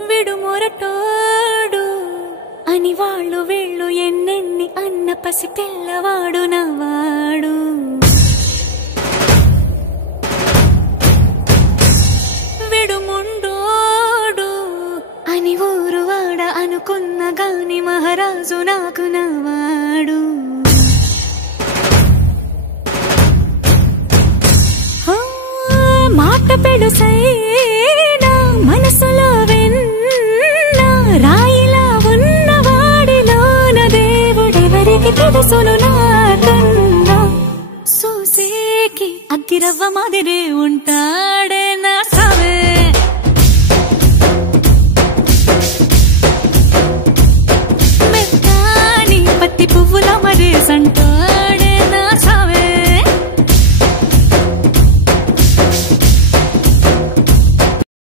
విడుమొరటోడు అని వాళ్ళు వీళ్ళు ఎన్నెన్ని అన్న పసి పిల్లవాడు నవ్వాడు. విడుముండోడు అని ఊరువాడ అనుకున్న గాని మహారాజు నాకు నవ్వాడు. మాట పెడుసైనా మనసులో వెన్న రాయిలా ఉన్నవాడిలోన దేవుడెవరికి తెలుసును నాకన్నా. సూసేకి అగ్గిరవ్వ మాదిరే ఉంటా